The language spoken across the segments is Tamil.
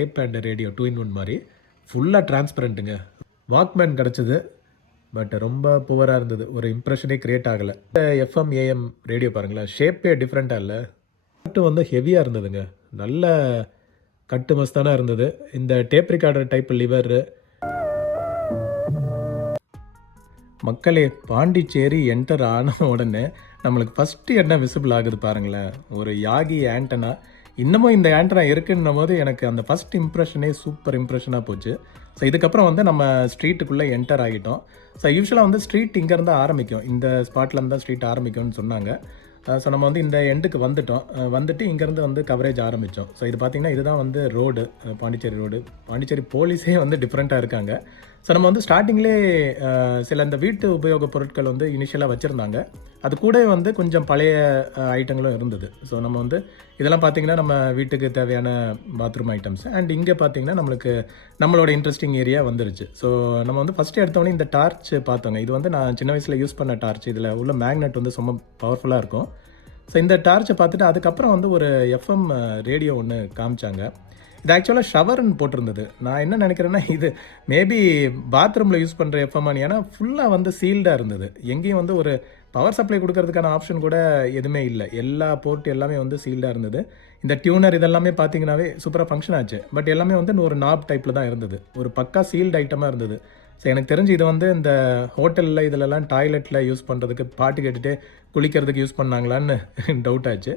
டேப் அண்ட் ரேடியோ 2-in-1 மாதிரி ஃபுல்லாக டிரான்ஸ்பரண்ட்டுங்க. வாக்மேன் கிடச்சிது, பட் ரொம்ப புவராக இருந்தது. ஒரு இம்ப்ரெஷனே க்ரியேட் ஆகலை. எஃப்எம் ஏஎம் ரேடியோ பாருங்களேன், ஷேப்பே டிஃப்ரெண்ட்டாக இல்லை. கட்டு வந்து ஹெவியாக இருந்ததுங்க, நல்ல கட்டு மஸ்தானாக இருந்தது. இந்த டேப் ரிகார்டர் டைப் லிவர். மக்களே, பாண்டிச்சேரி என்டர் ஆன உடனே நம்மளுக்கு ஃபஸ்ட்டு என்ன விசிபிள் ஆகுது பாருங்களேன், ஒரு யாகி ஆண்டனா. இன்னமும் இந்த ஆண்டனா இருக்குன்னும் போது எனக்கு அந்த ஃபஸ்ட் இம்ப்ரெஷனே சூப்பர் இம்ப்ரெஷனாக போச்சு. ஸோ இதுக்கப்புறம் வந்து நம்ம ஸ்ட்ரீட்டுக்குள்ளே என்டர் ஆகிட்டோம். ஸோ யூஸ்வலாக வந்து ஸ்ட்ரீட் இங்கேருந்து ஆரம்பிக்கும், இந்த ஸ்பாட்லேருந்து தான் ஸ்ட்ரீட் ஆரம்பிக்கும்னு சொன்னாங்க. ஸோ நம்ம வந்து இந்த எண்டுக்கு வந்துட்டோம். வந்துட்டு இங்கேருந்து வந்து கவரேஜ் ஆரம்பித்தோம். ஸோ இது பார்த்திங்கன்னா இதுதான் வந்து ரோடு, பாண்டிச்சேரி ரோடு. பாண்டிச்சேரி போலீஸே வந்து டிஃப்ரெண்ட்டாக இருக்காங்க. ஸோ நம்ம வந்து ஸ்டார்டிங்லேயே சில இந்த வீட்டு உபயோக பொருட்கள் வந்து இனிஷியலாக வச்சுருந்தாங்க. அது கூட வந்து கொஞ்சம் பழைய ஐட்டங்களும் இருந்தது. ஸோ நம்ம வந்து இதெல்லாம் பார்த்திங்கன்னா நம்ம வீட்டுக்கு தேவையான பாத்ரூம் ஐட்டம்ஸ். அண்ட் இங்கே பார்த்திங்கன்னா நம்மளுக்கு நம்மளோட இன்ட்ரெஸ்டிங் ஏரியா வந்துருச்சு. ஸோ நம்ம வந்து ஃபஸ்ட்டு எடுத்தோடனே இந்த டார்ச் பார்த்தோங்க. இது வந்து நான் சின்ன வயசில் யூஸ் பண்ண டார்ச். இதில் உள்ள மேக்னெட் வந்து ரொம்ப பவர்ஃபுல்லாக இருக்கும். ஸோ இந்த டார்ச்சை பார்த்துட்டு அதுக்கப்புறம் வந்து ஒரு எஃப்எம் ரேடியோ ஒன்று காமிச்சாங்க. இது ஆக்சுவலாக ஷவர்னு போட்டிருந்தது. நான் என்ன நினைக்கிறேன்னா, இது மேபி பாத்ரூமில் யூஸ் பண்ணுற எஃப்எம்மானு. ஏன்னா ஃபுல்லாக வந்து சீல்டாக இருந்தது. எங்கேயும் வந்து ஒரு பவர் சப்ளை கொடுக்கறதுக்கான ஆப்ஷன் கூட எதுவுமே இல்லை. எல்லா போர்ட் எல்லாமே வந்து சீல்டாக இருந்தது. இந்த டியூனர் இதெல்லாமே பார்த்தீங்கன்னாவே சூப்பராக ஃபங்க்ஷன் ஆச்சு. பட் எல்லாமே வந்து ஒரு நாப் டைப்பில் தான் இருந்தது. ஒரு பக்கா சீல்டு ஐட்டமாக இருந்தது. ஸோ எனக்கு தெரிஞ்சு இது வந்து இந்த ஹோட்டலில் இதிலெல்லாம் டாய்லெட்டில் யூஸ் பண்ணுறதுக்கு பாட்டு கேட்டுகிட்டே குளிக்கிறதுக்கு யூஸ் பண்ணாங்களான்னு டவுட் ஆச்சு.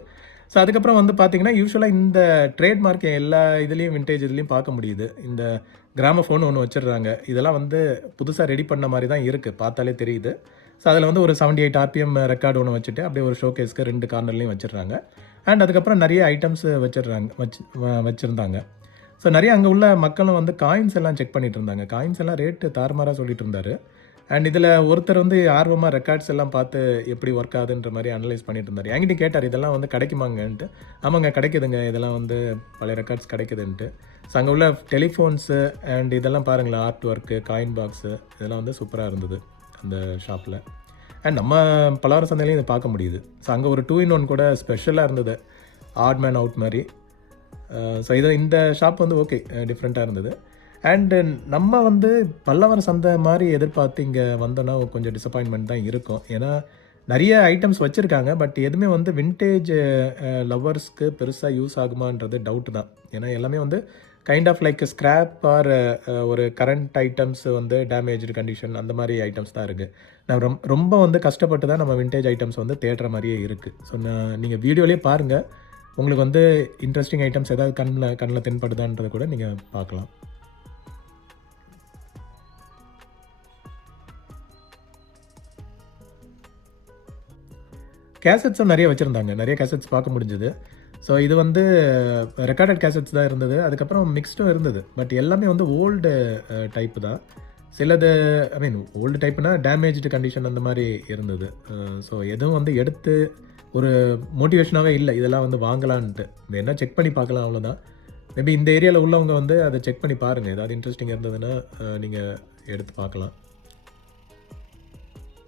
ஸோ அதுக்கப்புறம் வந்து பார்த்தீங்கன்னா யூஸ்வலாக இந்த ட்ரேட்மார்க் எல்லா இதுலேயும் விண்டேஜ் இதுலேயும் பார்க்க முடியுது. இந்த கிராமஃபோன் ஒன்று வச்சிடுறாங்க. இதெல்லாம் வந்து புதுசாக ரெடி பண்ண மாதிரி தான் இருக்குது, பார்த்தாலே தெரியுது. ஸோ அதில் வந்து ஒரு 78 RPM ரெக்கார்டு ஒன்று வச்சுட்டு அப்படியே ஒரு ஷோகேஸ்க்கு 2 கார்னர்லையும் வச்சிடுறாங்க. அண்ட் அதுக்கப்புறம் நிறைய ஐட்டம்ஸ் வச்சுருந்தாங்க. ஸோ நிறைய அங்கே உள்ள மக்களும் வந்து காயின்ஸ் எல்லாம் செக் பண்ணிட்டு இருந்தாங்க. காயின்ஸ் எல்லாம் ரேட்டு தாறுமாறாக சொல்லிட்டு இருந்தார். அண்ட் இதில் ஒருத்தர் வந்து ஆர்வமாக ரெக்கார்ட்ஸ் எல்லாம் பார்த்து எப்படி ஒர்க் ஆகுதுன்ற மாதிரி அனலைஸ் பண்ணிட்டு இருந்தார். என்கிட்ட கேட்டார், இதெல்லாம் வந்து கிடைக்குமாங்கன்ட்டு. ஆமாங்க கிடைக்குதுங்க, இதெல்லாம் வந்து பழைய ரெக்கார்ட்ஸ் கிடைக்குதுன்ட்டு. ஸோ அங்கே உள்ள டெலிஃபோன்ஸு அண்ட் இதெல்லாம் பாருங்களேன், ஆர்ட் ஒர்க்கு, காயின் பாக்ஸு, இதெல்லாம் வந்து சூப்பராக இருந்தது அந்த ஷாப்பில். அண்ட் நம்ம பலவர சந்தையிலையும் இதை பார்க்க முடியுது. ஸோ அங்கே ஒரு 2-in-1 கூட ஸ்பெஷலாக இருந்தது, ஆட் மேன் அவுட் மாதிரி. ஸோ இந்த ஷாப் வந்து ஓகே, டிஃப்ரெண்ட்டாக இருந்தது. அண்டு நம்ம வந்து பல்லவரம் சந்தை மாதிரி எதிர்பார்த்து இங்கே வந்தோன்னா கொஞ்சம் டிசப்பாயின்மெண்ட் தான் இருக்கும். ஏன்னா நிறைய ஐட்டம்ஸ் வச்சுருக்காங்க, பட் எதுவுமே வந்து விண்டேஜ் லவ்வர்ஸ்க்கு பெருசாக யூஸ் ஆகுமான்றது டவுட்டு தான். ஏன்னா எல்லாமே வந்து kind of like scrap or ஒரு கரண்ட் ஐட்டம்ஸ் வந்து டேமேஜ்டு கண்டிஷன் அந்த மாதிரி ஐட்டம்ஸ் தான் இருக்குது. நான் ரொம்ப வந்து கஷ்டப்பட்டு தான் நம்ம விண்டேஜ் ஐட்டம்ஸ் வந்து தேடுற மாதிரியே இருக்குது. ஸோ நீங்கள் வீடியோலேயே பாருங்கள், உங்களுக்கு வந்து இன்ட்ரெஸ்டிங் ஐட்டம்ஸ் ஏதாவது கண்ணில் தென்படுதான்றதை கூட நீங்கள் பார்க்கலாம். கேசட்ஸும் நிறைய வச்சுருந்தாங்க, நிறைய கேசட்ஸ் பார்க்க முடிஞ்சுது. ஸோ இது வந்து ரெக்கார்டட் கேசட்ஸ் தான் இருந்தது. அதுக்கப்புறம் மிக்ஸ்டும் இருந்தது. பட் எல்லாமே வந்து ஓல்டு டைப்பு தான். சிலது ஓல்டு டைப்புனா டேமேஜ்டு கண்டிஷன் அந்த மாதிரி இருந்தது. ஸோ எதுவும் வந்து எடுத்து ஒரு மோட்டிவேஷனாகவே இல்லை இதெல்லாம் வந்து வாங்கலான்ட்டு. என்ன செக் பண்ணி பார்க்கலாம், அவ்வளோதான். மேபி இந்த ஏரியாவில் உள்ளவங்க வந்து அதை செக் பண்ணி பாருங்கள். ஏதாவது இன்ட்ரெஸ்டிங் இருந்ததுன்னா நீங்கள் எடுத்து பார்க்கலாம்.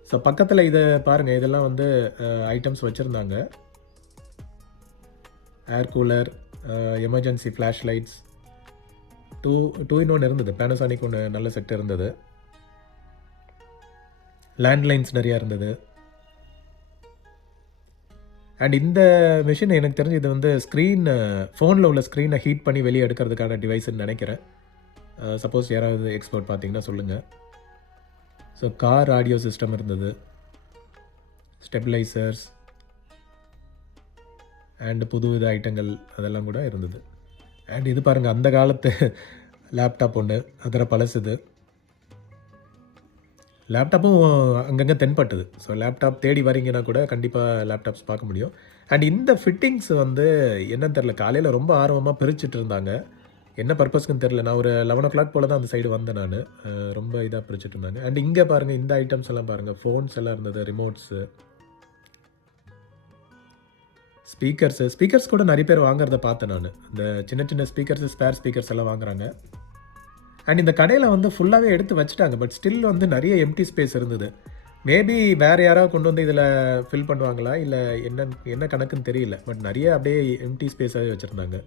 ஸோ பக்கத்தில் இதை பாருங்கள், இதெல்லாம் வந்து ஐட்டம்ஸ் வச்சுருந்தாங்க. Air cooler, emergency flash lights, 2-in-1 இருந்தது. பேனசானிக் ஒன்று நல்ல செட் இருந்தது. லேண்ட்லைன்ஸ் நிறையா இருந்தது. அண்ட் இந்த மிஷின் எனக்கு தெரிஞ்சு இது வந்து ஸ்க்ரீன், ஃபோனில் உள்ள ஸ்க்ரீனை ஹீட் பண்ணி வெளியே எடுக்கிறதுக்கான டிவைஸ்ன்னு நினைக்கிறேன். சப்போஸ் யாராவது எக்ஸ்பர்ட் பார்த்தீங்கன்னா சொல்லுங்கள். ஸோ கார் ஆடியோ சிஸ்டம் இருந்தது, ஸ்டெபிளைசர்ஸ் அண்டு புது வித ஐட்டங்கள் அதெல்லாம் கூட இருந்தது. அண்ட் இது பாருங்கள், அந்த காலத்து லேப்டாப் ஒன்று, அதில் பழசுது. லேப்டாப்பும் அங்கங்கே தென்பட்டுது. ஸோ லேப்டாப் தேடி வரீங்கன்னா கூட கண்டிப்பாக லேப்டாப்ஸ் பார்க்க முடியும். அண்ட் இந்த ஃபிட்டிங்ஸ் வந்து என்னன்னு தெரில, காலையில் ரொம்ப ஆர்வமாக பிரிச்சுட்டு இருந்தாங்க. என்ன பர்பஸ்க்குன்னு தெரில. நான் ஒரு 11 o'clock போல் தான் அந்த சைடு வந்தேன் நான். ரொம்ப இதாக பிரிச்சுட்டு இருந்தாங்க. அண்ட் இங்கே பாருங்கள், இந்த ஐட்டம்ஸ் எல்லாம் பாருங்கள், ஃபோன்ஸ் எல்லாம் இருந்தது, ரிமோட்ஸு, ஸ்பீக்கர்ஸ் கூட நிறைய பேர் வாங்குறத பார்த்தேன் நான். இந்த சின்ன சின்ன ஸ்பீக்கர்ஸ், ஸ்பேர் ஸ்பீக்கர்ஸ் எல்லாம் வாங்குறாங்க. அண்ட் இந்த கடையில் வந்து ஃபுல்லாகவே எடுத்து வச்சுட்டாங்க. பட் ஸ்டில் வந்து நிறைய எம்டி ஸ்பேஸ் இருந்தது. மேபி வேறு யாராவது கொண்டு வந்து இதில் ஃபில் பண்ணுவாங்களா இல்லை என்ன கணக்குன்னு தெரியல. பட் நிறைய அப்படியே எம்டி ஸ்பேஸாகவே வச்சுருந்தாங்க.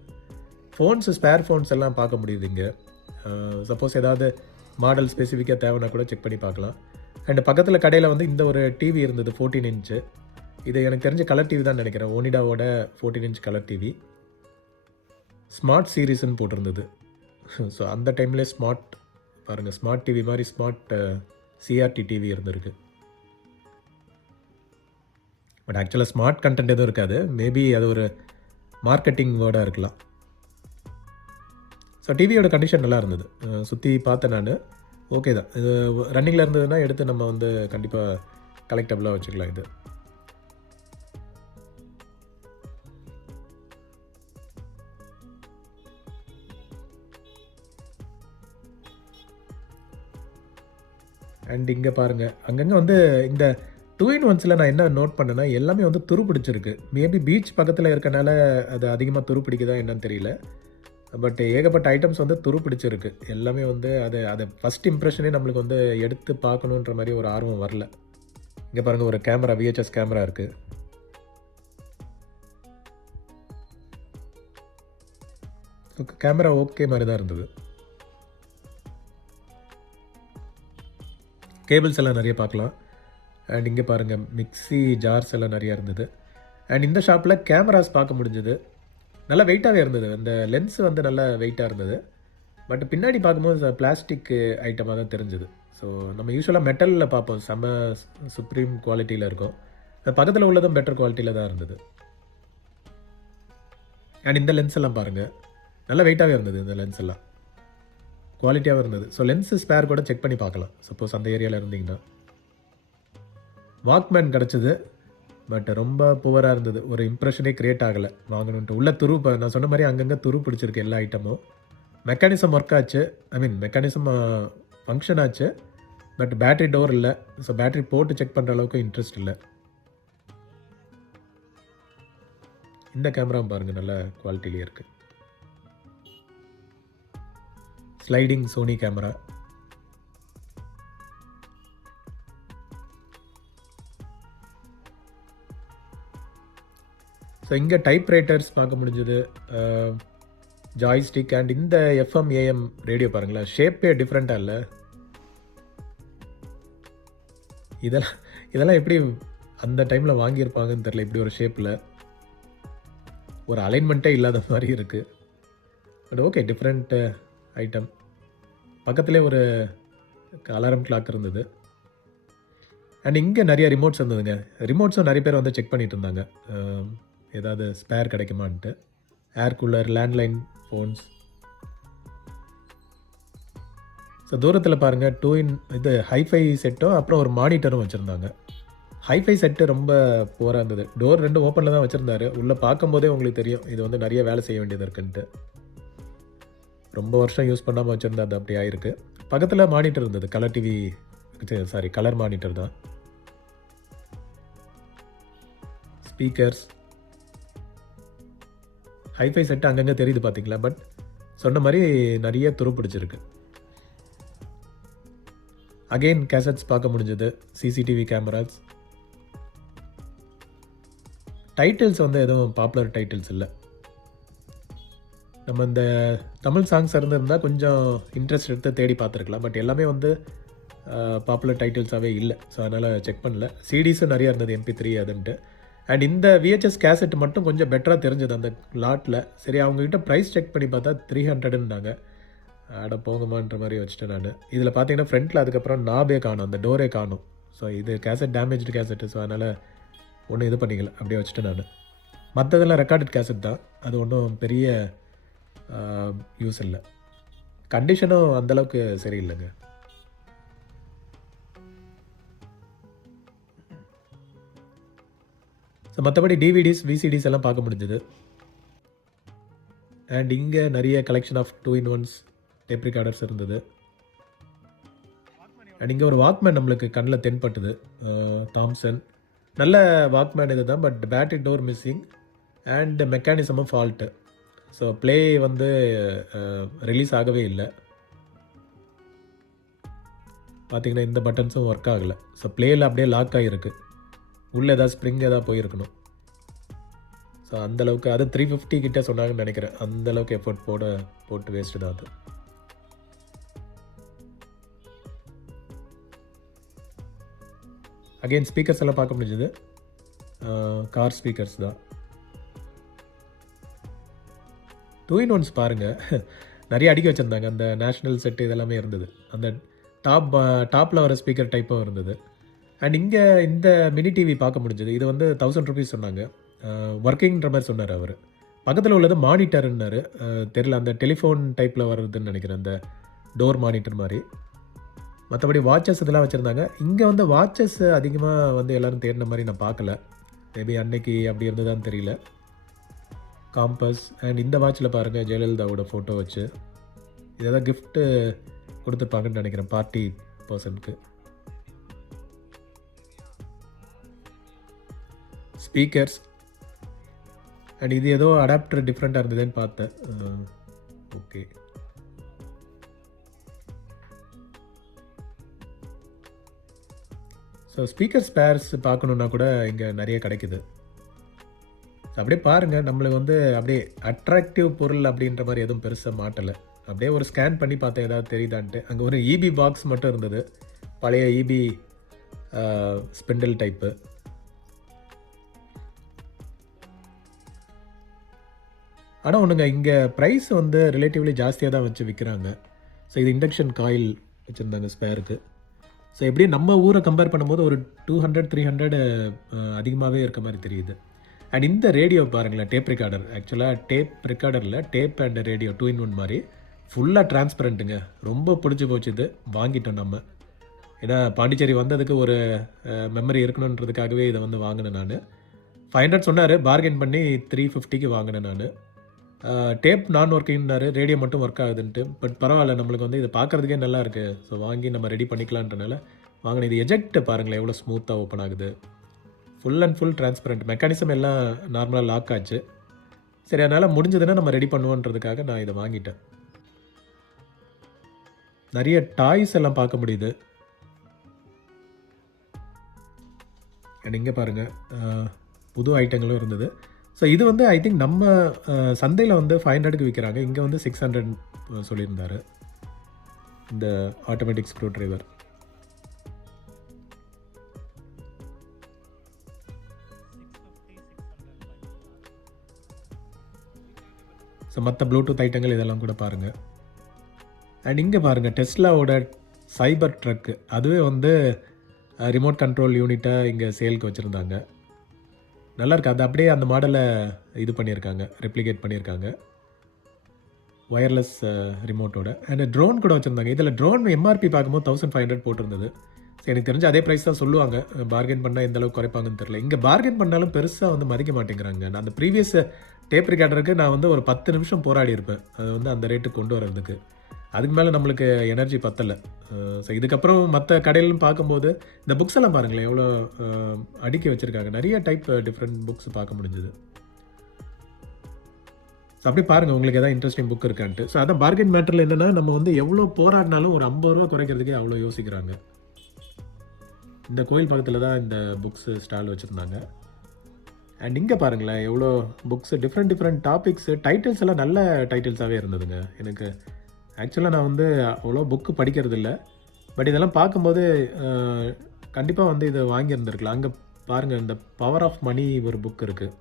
ஸ்பேர் ஃபோன்ஸ் எல்லாம் பார்க்க முடியுது இங்கே. சப்போஸ் ஏதாவது மாடல் ஸ்பெசிஃபிக்காக தேவைன்னா கூட செக் பண்ணி பார்க்கலாம். அண்ட் பக்கத்தில் கடையில் வந்து இந்த ஒரு டிவி இருந்தது 14 இன்ச்சு. இது எனக்கு தெரிஞ்ச கலர் டிவி தான் நினைக்கிறேன். ஒனிடாவோட 14 இன்ச் கலர் டிவி. ஸ்மார்ட் சீரீஸ்ன்னு போட்டிருந்தது. ஸோ அந்த டைம்லேயே பாருங்கள், ஸ்மார்ட் டிவி மாதிரி ஸ்மார்ட் சிஆர்டி டிவி இருந்திருக்கு. பட் ஆக்சுவலாக ஸ்மார்ட் கண்டென்ட் எதுவும் இருக்காது. மேபி அது ஒரு மார்க்கெட்டிங் வேர்டாக இருக்கலாம். ஸோ டிவியோட கண்டிஷன் நல்லா இருந்தது. சுற்றி பார்த்தேன் நான். ஓகே தான். இது ரன்னிங்கில் இருந்ததுன்னா எடுத்து நம்ம வந்து கண்டிப்பாக கலெக்டபுளாக வச்சுக்கலாம் இது. அண்ட் இங்கே பாருங்கள், அங்கங்கே வந்து இந்த 2-in-1 நான் என்ன நோட் பண்ணேன்னா எல்லாமே வந்து துரு பிடிச்சிருக்கு. மேபி பீச் பக்கத்தில் இருக்கனால அது அதிகமாக துரு பிடிக்குதா என்னன்னு தெரியல. பட் ஏகப்பட்ட ஐட்டம்ஸ் வந்து துரு பிடிச்சிருக்கு. எல்லாமே வந்து அதை ஃபஸ்ட் இம்ப்ரெஷனே நம்மளுக்கு வந்து எடுத்து பார்க்கணுன்ற மாதிரி ஒரு ஆர்வம் வரல. இங்கே பாருங்கள், ஒரு கேமரா, VHS கேமரா இருக்குது. கேமரா ஓகே மாதிரி தான் இருந்தது. கேபிள்ஸ் எல்லாம் நிறைய பார்க்கலாம். அண்ட் இங்கே பாருங்கள், மிக்ஸி ஜார்ஸ் எல்லாம் நிறையா இருந்தது. அண்ட் இந்த ஷாப்பில் கேமராஸ் பார்க்க முடிஞ்சது. நல்லா வெயிட்டாகவே இருந்தது. அந்த லென்ஸ் வந்து நல்லா வெயிட்டாக இருந்தது. பட் பின்னாடி பார்க்கும்போது பிளாஸ்டிக் ஐட்டமாக தான் தெரிஞ்சுது. ஸோ நம்ம யூஸ்வலாக மெட்டலில் பார்ப்போம், செம்ம சுப்ரீம் குவாலிட்டியில் இருக்கும். பக்கத்தில் உள்ளதும் பெட்டர் குவாலிட்டியில் தான் இருந்தது. அண்ட் இந்த லென்ஸ் எல்லாம் பாருங்கள், நல்லா வெயிட்டாகவே இருந்தது. இந்த லென்ஸ் எல்லாம் குவாலிட்டியாகவும் இருந்தது. ஸோ லென்ஸு ஸ்பேர் கூட செக் பண்ணி பார்க்கலாம் சப்போஸ் அந்த ஏரியாவில் இருந்தீங்கன்னா. வாக்மேன் கிடச்சிது. பட் ரொம்ப புவராக இருந்தது. ஒரு இம்ப்ரெஷனே க்ரியேட் ஆகலை வாங்கணுன்ட்டு. உள்ள நான் சொன்ன மாதிரி அங்கங்கே துரு பிடிச்சிருக்கு எல்லா ஐட்டமும். மெக்கானிசம் ஒர்க் ஆச்சு, மெக்கானிசம் ஃபங்க்ஷன் ஆச்சு. பட் பேட்ரி டோர் இல்லை. ஸோ பேட்ரி போட்டு செக் பண்ணுற அளவுக்கு இன்ட்ரெஸ்ட் இல்லை. இந்த கேமராவும் பாருங்கள், நல்ல குவாலிட்டியிலே இருக்குது. Sliding Sony camera. ஸோ இங்கே டைப் ரைட்டர்ஸ் பார்க்க முடிஞ்சது, ஜாய்ஸ்டிக். அண்ட் இந்த FM AM ரேடியோ பாருங்களேன், ஷேப்பே டிஃப்ரெண்ட்டாக இல்லை. இதெல்லாம் எப்படி அந்த டைமில் வாங்கியிருப்பாங்கன்னு தெரியல. இப்படி ஒரு ஷேப்பில் ஒரு அலைன்மெண்ட்டே இல்லாத மாதிரி இருக்குது. But okay, different item. பக்கத்துலேயே ஒரு அலாரம் கிளாக் இருந்தது. அண்ட் இங்கே நிறைய ரிமோட்ஸ் இருந்ததுங்க. ரிமோட்ஸும் நிறைய பேர் வந்து செக் பண்ணிட்டு இருந்தாங்க, ஏதாவது ஸ்பேர் கிடைக்குமான்ட்டு. Air cooler, landline phones. So தூரத்தில் பாருங்கள், 2-in இது ஹைஃபை செட்டும் அப்புறம் ஒரு மானிட்டரும் வச்சுருந்தாங்க. ஹைஃபை செட்டு ரொம்ப புவராக இருந்தது. டோர் 2 ஓப்பனில் தான் வச்சுருந்தாரு. உள்ளே பார்க்கும்போதே உங்களுக்கு தெரியும் இது வந்து நிறைய வேலை செய்ய வேண்டியது இருக்குன்ட்டு. ரொம்ப வருஷம் யூஸ் பண்ணாமல் வச்சுருந்தா அது அப்படி ஆயிருக்கு. பக்கத்தில் மானிட்டர் இருந்தது, கலர் டிவி, கலர் மானிட்டர் தான். ஸ்பீக்கர்ஸ், ஹைஃபை செட்டு அங்கங்கே தெரியுது பார்த்தீங்களா. பட் சொன்ன மாதிரி நிறைய துரு பிடிச்சிருக்கு. அகெயின் கேசட்ஸ் பார்க்க முடிஞ்சது, CCTV கேமராஸ். டைட்டில்ஸ் வந்து எதுவும் பாப்புலர் டைட்டில்ஸ் இல்லை. நம்ம இந்த தமிழ் சாங்ஸ் இருந்திருந்தால் கொஞ்சம் இன்ட்ரெஸ்ட் எடுத்து தேடி பார்த்துருக்கலாம். பட் எல்லாமே வந்து பாப்புலர் டைட்டில்ஸாகவே இல்லை. ஸோ அதனால் செக் பண்ணல. CDஸும் நிறையா இருந்தது, MP3 அதுன்ட்டு. அண்ட் இந்த VHS கேசட் மட்டும் கொஞ்சம் பெட்டராக தெரிஞ்சது அந்த லாட்டில். சரி, அவங்ககிட்ட ப்ரைஸ் செக் பண்ணி பார்த்தா 300ன்னாங்க. அட போங்கம்மான்ற மாதிரி வச்சுட்டேன் நான். இதில் பார்த்தீங்கன்னா ஃப்ரண்ட்டில் அதுக்கப்புறம் நாபே காணும், அந்த டோரே காணும். ஸோ இது கேசட் டேமேஜ்டு கேசட்டு. ஸோ அதனால் ஒன்றும் இது பண்ணிக்கல, அப்படியே வச்சுட்டேன் நான். மற்றதெல்லாம் ரெக்கார்டட் கேசட் தான். அது ஒன்றும் பெரிய யூஸ் இல்லை. கண்டிஷனும் அந்தளவுக்கு சரியில்லைங்க. ஸோ மற்றபடி DVDs, VCDs எல்லாம் பார்க்க முடிஞ்சது. அண்ட் இங்கே நிறைய collection of 2-in-1s tape recorders இருந்தது. அண்ட் இங்கே ஒரு வாக்மேன் நம்மளுக்கு கண்ணில் தென்பட்டுது, தாம்சன். நல்ல வாக்மேன் இது தான். But battery door missing and மெக்கானிசமும் ஃபால்ட்டு. ஸோ ப்ளே வந்து ரிலீஸ் ஆகவே இல்லை. பார்த்திங்கன்னா இந்த பட்டன்ஸும் ஒர்க் ஆகலை. ஸோ ப்ளேயில் அப்படியே லாக் ஆகிருக்கு. உள்ளே ஏதாவது ஸ்ப்ரிங் ஏதாவது போயிருக்கணும். ஸோ அந்தளவுக்கு அது 350 கிட்ட சொன்னாங்கன்னு நினைக்கிறேன். அந்தளவுக்கு எஃபோர்ட் போட்டு வேஸ்ட்டு தான் அது. அகெயின் ஸ்பீக்கர்ஸ் எல்லாம் பார்க்க முடிஞ்சது. கார் ஸ்பீக்கர்ஸ் தான். 2-in-1s பாருங்கள். நிறைய அடிக்க வச்சுருந்தாங்க. அந்த நேஷ்னல் செட்டு இதெல்லாமே இருந்தது. அந்த டாப்பில் வர ஸ்பீக்கர் டைப்பும் இருந்தது. அண்ட் இங்கே இந்த மினி டிவி பார்க்க முடிஞ்சது. இது வந்து 1000 rupees சொன்னாங்க. ஒர்க்கிங்ன்ற மாதிரி சொன்னார் அவர். பக்கத்தில் உள்ளது மானிட்டர்ன்னாரு. தெரில, அந்த டெலிஃபோன் டைப்பில் வர்றதுன்னு நினைக்கிறேன், அந்த டோர் மானிட்டர் மாதிரி. மற்றபடி வாட்சஸ் இதெல்லாம் வச்சுருந்தாங்க. இங்கே வந்து வாட்சஸ் அதிகமாக வந்து எல்லோரும் தேடின மாதிரி நான் பார்க்கல. மேபி அன்னைக்கு அப்படி இருந்ததான்னு தெரியல. காம்பஸ் அண்ட் இந்த வாட்சில் பாருங்கள் ஜெயலலிதாவோட ஃபோட்டோ வச்சு இதெல்லாம் கிஃப்ட்டு கொடுத்துருப்பாங்கன்னு நினைக்கிறேன் பார்ட்டி பர்சனுக்கு. ஸ்பீக்கர்ஸ் அண்ட் இது ஏதோ அடாப்டர் டிஃப்ரெண்ட்டாக இருந்ததுன்னு பார்த்தேன். ஓகே, ஸோ ஸ்பீக்கர் ஸ்பேர்ஸ் பார்க்கணுன்னா கூட இங்கே நிறைய கிடைக்குது. அப்படியே பாருங்கள், நம்மளுக்கு வந்து அப்படியே அட்ராக்டிவ் பொருள் அப்படின்ற மாதிரி எதுவும் பெருசாக மாட்டலை. அப்படியே ஒரு ஸ்கேன் பண்ணி பார்த்தேன் ஏதாவது தெரியுதான்ட்டு. அங்கே ஒரு இபி பாக்ஸ் மட்டும் இருந்தது, பழைய இபி ஸ்பிண்டில் டைப்பு. ஆனால் ஒன்றுங்க, இங்கே ப்ரைஸ் வந்து ரிலேட்டிவ்லி ஜாஸ்தியாக தான் வச்சு விற்கிறாங்க. ஸோ இது இண்டக்ஷன் காயில் வச்சுருந்தாங்க ஸ்பேருக்கு. ஸோ எப்படியும் நம்ம ஊரை கம்பேர் பண்ணும்போது ஒரு 200-300 அதிகமாகவே இருக்க மாதிரி தெரியுது. அண்ட் இந்த ரேடியோ பாருங்களேன், டேப் ரெக்கார்டர். ஆக்சுவலாக டேப் ரெக்கார்டரில் டேப் அண்ட் ரேடியோ 2-in-1 மாதிரி ஃபுல்லாக டிரான்ஸ்பரண்ட்டுங்க. ரொம்ப பிடிச்சி போச்சு, இது வாங்கிட்டோம் நம்ம. ஏன்னா பாண்டிச்சேரி வந்ததுக்கு ஒரு மெமரி இருக்கணுன்றதுக்காகவே இதை வந்து வாங்கினேன் நான். 500 சொன்னார், பார்கெயின் பண்ணி 350க்கு வாங்கினேன் நான். டேப் நான் ஒர்க்கிங்னாரு, ரேடியோ மட்டும் ஒர்க் ஆகுதுன்ட்டு. பட் பரவாயில்ல, நம்மளுக்கு வந்து இதை பார்க்குறதுக்கே நல்லா இருக்குது. ஸோ வாங்கி நம்ம ரெடி பண்ணிக்கலான்றனால வாங்கினேன். இது எஜெக்ட் பாருங்களேன் எவ்வளோ ஸ்மூத்தாக ஓப்பன் ஆகுது. Full and full transparent. Mechanism எல்லாம் நார்மலாக லாக் ஆச்சு. சரி, அதனால் முடிஞ்சதுன்னா நம்ம ரெடி பண்ணுவோன்றதுக்காக நான் இதை வாங்கிட்டேன். நிறைய டாய்ஸ் எல்லாம் பார்க்க முடியுது. அண்ட் இங்கே பாருங்கள் புது ஐட்டங்களும் இருந்தது. ஸோ இது வந்து ஐ திங்க் நம்ம சந்தையில் வந்து 500க்கு விற்கிறாங்க. இங்கே வந்து 600 சொல்லியிருந்தார் இந்த ஆட்டோமேட்டிக் ஸ்க்ரூ ட்ரைவர். ஸோ மற்ற ப்ளூடூத் ஐட்டங்கள் இதெல்லாம் கூட பாருங்கள். அண்ட் இங்கே பாருங்கள் டெஸ்லாவோட சைபர் ட்ரக்கு. அதுவே வந்து ரிமோட் கண்ட்ரோல் யூனிட்டாக இங்கே சேலுக்கு வச்சுருந்தாங்க. நல்லாயிருக்கு. அது அப்படியே அந்த மாடலை இது பண்ணியிருக்காங்க, ரெப்ளிகேட் பண்ணியிருக்காங்க ஒயர்லெஸ் ரிமோட்டோட. அண்ட் ட்ரோன் கூட வச்சுருந்தாங்க. இதில் ட்ரோன் எம்ஆர்பி பார்க்கும்போது 1500 போட்டிருந்தது. சரி, எனக்கு தெரிஞ்சு அதே ப்ரைஸ் தான் சொல்லுவாங்க. பார்கெயின் பண்ணால் எந்த அளவுக்கு குறைப்பாங்கன்னு தெரியல. இங்கே பார்கெயின் பண்ணாலும் பெருசாக வந்து மதிக்க மாட்டேங்கிறாங்க. நான் அந்த ப்ரீவியஸ் டேப் ரெக்கார்டருக்கு நான் வந்து ஒரு 10 நிமிஷம் போராடி இருப்பேன் அது வந்து அந்த ரேட்டுக்கு கொண்டு வர்றதுக்கு. அதுக்கு மேலே நம்மளுக்கு எனர்ஜி பத்தலை. ஸோ இதுக்கப்புறம் மற்ற கடையிலும் பார்க்கும்போது இந்த புக்ஸ் எல்லாம் பாருங்களேன் எவ்வளோ அடுக்கி வச்சுருக்காங்க. நிறைய டைப் டிஃப்ரெண்ட் புக்ஸ் பார்க்க முடிஞ்சுது. ஸோ அப்படி பாருங்கள் உங்களுக்கு எதாவது இன்ட்ரெஸ்டிங் புக் இருக்கான்ட்டு. ஸோ அதான் பார்கெயின் மேட்டரில் என்னென்னா, நம்ம வந்து எவ்வளோ போராடினாலும் ஒரு 50 ரூபா குறைக்கிறதுக்கே அவ்வளோ யோசிக்கிறாங்க. இந்த கோயில் பக்கத்தில் தான் இந்த புக்ஸ் ஸ்டால் வச்சுருந்தாங்க. அண்ட் இங்கே பாருங்களேன் எவ்வளோ புக்ஸு, டிஃப்ரெண்ட் டாபிக்ஸு, டைட்டில்ஸ் எல்லாம் நல்ல டைட்டில்ஸாகவே இருந்ததுங்க. எனக்கு ஆக்சுவலாக நான் வந்து அவ்வளோ புக்கு படிக்கிறது இல்லை. பட் இதெல்லாம் பார்க்கும்போது கண்டிப்பாக வந்து இதை வாங்கியிருந்துருக்கலாம். அங்கே பாருங்கள் இந்த பவர் ஆஃப் மணி ஒரு புக் இருக்குது.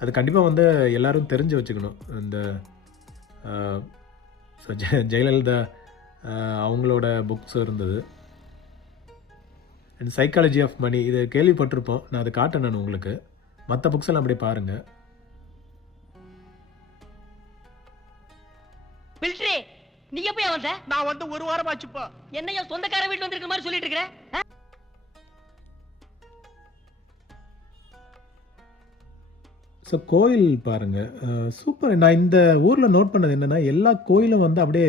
அது கண்டிப்பாக வந்து எல்லோரும் தெரிஞ்சு வச்சுக்கணும். இந்த ஜெயலலிதா அவங்களோட புக்ஸ் இருந்தது. அண்ட் சைக்காலஜி ஆஃப் மணி, இது கேள்விப்பட்டிருப்போம். நான் அதை காட்டேன் நான் உங்களுக்கு. மற்ற புக்ஸ் எல்லாம் அப்படியே பாருங்கள். நீ எப்ப வந்த? நான் வந்து ஒரு வாரம் ஆச்சுப்பா. என்னையா சொந்தக்கார வீட்டுல வந்திருக்க மாதிரி சொல்லிட்டு இருக்கற? ஸோ கோயில் பாருங்கள் சூப்பர். நான் இந்த ஊரில் நோட் பண்ணது என்னென்னா, எல்லா கோயிலும் வந்து அப்படியே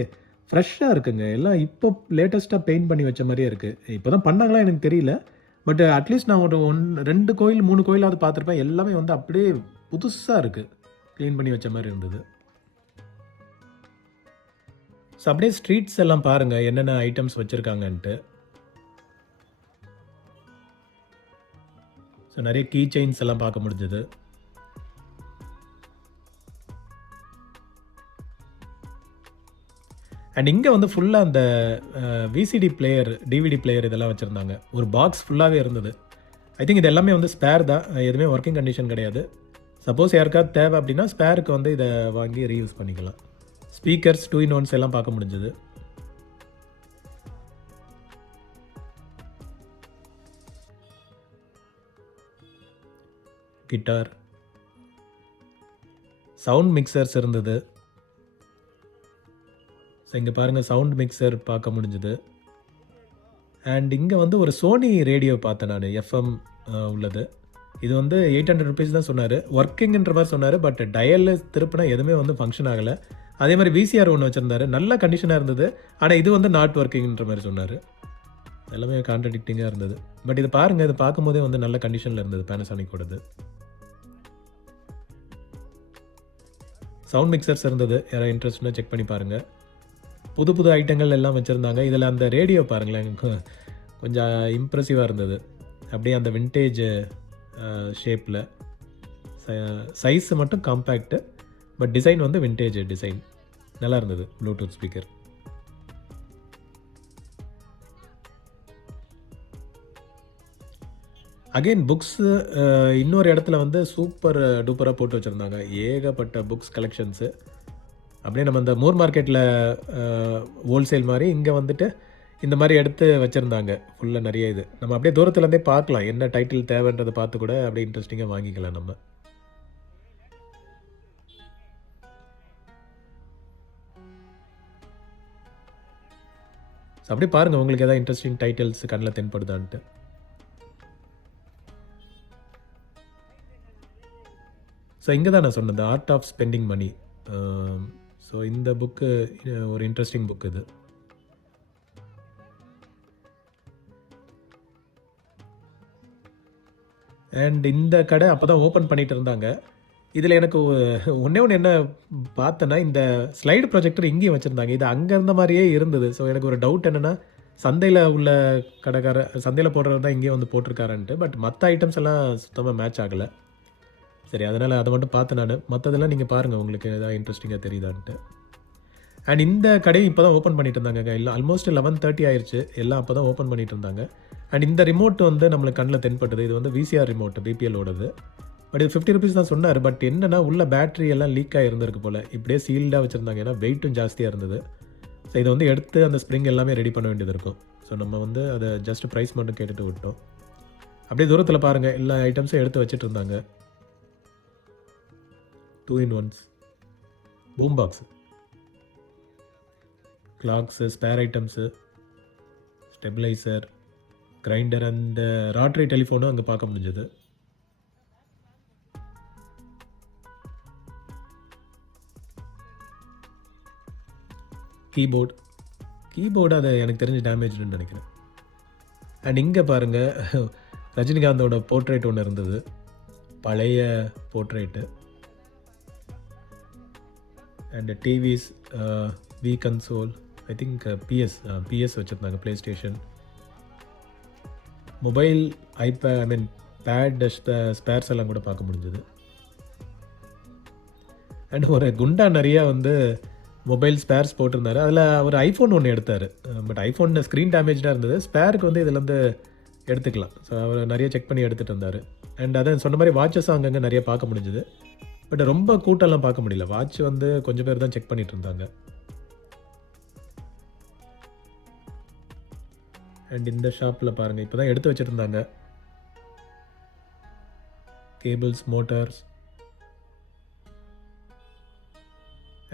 ஃப்ரெஷ்ஷாக இருக்குங்க. எல்லாம் இப்போ லேட்டஸ்ட்டாக பெயிண்ட் பண்ணி வச்ச மாதிரியே இருக்குது. இப்போ தான் பண்ணாங்களா எனக்கு தெரியல. பட் அட்லீஸ்ட் நான் ஒரு 2 கோயில் 3 கோயிலாவது பார்த்துருப்பேன். எல்லாமே வந்து அப்படியே புதுசாக இருக்குது, க்ளீன் பண்ணி வச்ச மாதிரி இருந்தது. ஸோ அப்படியே ஸ்ட்ரீட்ஸ் எல்லாம் பாருங்கள் என்னென்ன ஐட்டம்ஸ் வச்சுருக்காங்கன்ட்டு. ஸோ நிறைய கீ செயின்ஸ் எல்லாம் பார்க்க முடிஞ்சது. அண்ட் இங்கே வந்து ஃபுல்லாக அந்த விசிடி பிளேயர், டிவிடி பிளேயர் இதெல்லாம் வச்சுருந்தாங்க. ஒரு பாக்ஸ் ஃபுல்லாகவே இருந்தது. ஐ திங்க் இது எல்லாமே வந்து ஸ்பேர் தான், எதுவுமே ஒர்க்கிங் கண்டிஷன் கிடையாது. சப்போஸ் யாருக்காவது தேவை அப்படின்னா ஸ்பேருக்கு வந்து இதை வாங்கி ரீயூஸ் பண்ணிக்கலாம். ஸ்பீக்கர்ஸ் 2-in-1 எல்லாம் பார்க்க முடிஞ்சது. கிட்டார், சவுண்ட் மிக்சர்ஸ் இருந்தது. ஸோ இங்கே பாருங்கள், சவுண்ட் மிக்சர் பார்க்க முடிஞ்சுது. அண்ட் இங்கே வந்து ஒரு சோனி ரேடியோ பார்த்தேன் நான், எஃப்எம் உள்ளது. இது வந்து 800 ருபீஸ் தான் சொன்னார். ஒர்க்கிங்ன்ற மாதிரி சொன்னார். பட் டயலில் திருப்பினா எதுவுமே வந்து ஃபங்க்ஷன் ஆகலை. அதே மாதிரி விசிஆர் ஒன்று வச்சுருந்தாரு, நல்ல கண்டிஷனாக இருந்தது. ஆனால் இது வந்து நாட் ஒர்க்கிங்ன்ற மாதிரி சொன்னார். எல்லாமே கான்ட்ரடிக்டிங்காக இருந்தது. பட் இது பாருங்கள், இது பார்க்கும்போதே வந்து நல்ல கண்டிஷனில் இருந்தது பேனசானிக்கோடது. சவுண்ட் மிக்சர்ஸ் இருந்தது, யாராவது இன்ட்ரெஸ்ட்னா செக் பண்ணி பாருங்கள். புது புது ஐட்டங்கள் எல்லாம் வச்சுருந்தாங்க. இதில் அந்த ரேடியோ பாருங்களேன், கொஞ்சம் இம்ப்ரெசிவாக இருந்தது. அப்படியே அந்த விண்டேஜ் ஷேப்பில், சைஸ் மட்டும் காம்பேக்ட்டு, பட் டிசைன் வந்து விண்டேஜ் டிசைன். நல்லா இருந்தது. Bluetooth speaker. அகெயின் புக்ஸு இன்னொரு இடத்துல வந்து சூப்பர் டூப்பராக போட்டு வச்சுருந்தாங்க. ஏகப்பட்ட புக்ஸ் கலெக்ஷன்ஸு. அப்படியே நம்ம இந்த மூர் மார்க்கெட்டில் ஹோல்சேல் மாதிரி இங்கே வந்துட்டு இந்த மாதிரி எடுத்து வச்சுருந்தாங்க. ஃபுல்லாக நிறைய இது நம்ம அப்படியே தூரத்துலேருந்தே பார்க்கலாம், என்ன டைட்டில் தேவைன்றதை பார்த்து கூட அப்படியே இன்ட்ரெஸ்டிங்காக வாங்கிக்கலாம் நம்ம. ஸோ அப்படியே பாருங்கள், உங்களுக்கு எதாவது இன்ட்ரெஸ்டிங் டைட்டில்ஸ் கண்ணில் தென்படுதான்ட்டு. ஸோ இங்கே தான் நான் சொன்னேன், the art of spending money. So இந்த புக்கு ஒரு இன்ட்ரெஸ்டிங் புக் இது. அண்ட் இந்த கடை அப்போ தான் ஓப்பன் பண்ணிட்டு இருந்தாங்க. இதில் எனக்கு ஒன்றே ஒன்று என்ன பார்த்தேன்னா, இந்த ஸ்லைடு ப்ரொஜெக்டர் இங்கேயும் வச்சுருந்தாங்க. இது அங்கே இருந்த மாதிரியே இருந்தது. ஸோ எனக்கு ஒரு டவுட் என்னென்னா, சந்தையில் உள்ள சந்தையில் போடுறது தான் இங்கேயே வந்து போட்டிருக்காருன்ட்டு. பட் மற்ற ஐட்டம்ஸ் எல்லாம் சுத்தமாக மேட்ச் ஆகலை. சரி, அதனால் அதை மட்டும் பார்த்து நான், மற்றதெல்லாம் நீங்கள் பாருங்கள், உங்களுக்கு எதாவது இன்ட்ரெஸ்டிங்காக தெரியுதான்ட்டு. அண்ட் இந்த கடையை இப்போ தான் ஓப்பன் பண்ணிட்டு இருந்தாங்க. இல்லை, ஆல்மோஸ்ட் 11:30 ஆயிடுச்சு. எல்லாம் அப்போ தான் ஓப்பன் பண்ணிட்டு இருந்தாங்க. அண்ட் இந்த ரிமோட் வந்து நம்மளுக்கு கண்ணில் தென்பட்டது. இது வந்து விசிஆர் ரிமோட், பிபிஎல்லோடது. பட் இது 50 ருபீஸ் தான் சொன்னார். பட் என்னென்னா, உள்ள பேட்டரி எல்லாம் லீக்காக இருந்திருக்கு போல். இப்படியே சீல்டாக வச்சுருந்தாங்க, ஏன்னா வெயிட்டும் ஜாஸ்தியாக இருந்தது. ஸோ இதை வந்து எடுத்து அந்த ஸ்ப்ரிங் எல்லாமே ரெடி பண்ண வேண்டியது இருக்கும். ஸோ நம்ம வந்து அதை ஜஸ்ட் ப்ரைஸ் மட்டும் கேட்டுட்டு விட்டோம். அப்படியே தூரத்தில் பாருங்கள், எல்லா ஐட்டம்ஸும் எடுத்து வச்சுட்டு இருந்தாங்க. 2-in-1 boom box, clocks, spare items, stabiliser, grinder, அந்த ராட்ரி டெலிஃபோனும் அங்கே பார்க்க முடிஞ்சது. கீபோர்டு அது எனக்கு தெரிஞ்சு டேமேஜ்னு நினைக்கிறேன். அண்ட் இங்கே பாருங்கள், ரஜினிகாந்தோட போர்ட்ரேட் ஒன்று இருந்தது, பழைய portrait. And TVs, Wii console, I think PS வச்சுருந்தாங்க, PlayStation, mobile, pad, spares எல்லாம் கூட பார்க்க முடிஞ்சது. அண்ட் ஒரு குண்டா நிறையா வந்து மொபைல் ஸ்பேர்ஸ் போட்டிருந்தாரு. அதில் ஒரு ஐஃபோன் ஒன்று எடுத்தார். பட் ஐஃபோன் ஸ்க்ரீன் டேமேஜாக இருந்தது. ஸ்பேருக்கு வந்து இதுலேருந்து எடுத்துக்கலாம். ஸோ அவர் நிறைய செக் பண்ணி எடுத்துகிட்டு இருந்தார். அண்ட் அதான் சொன்ன மாதிரி வாட்சஸும் அங்கங்கே நிறைய பார்க்க முடிஞ்சுது. பட் ரொம்ப கூட்டம்லாம் பார்க்க முடியல. வாட்ச் வந்து கொஞ்சம் பேர் தான் செக் பண்ணிட்டு இருந்தாங்க. அண்ட் இந்த ஷாப்பில் பாருங்கள், இப்போ தான் எடுத்து வச்சுருந்தாங்க. Cables, Motors.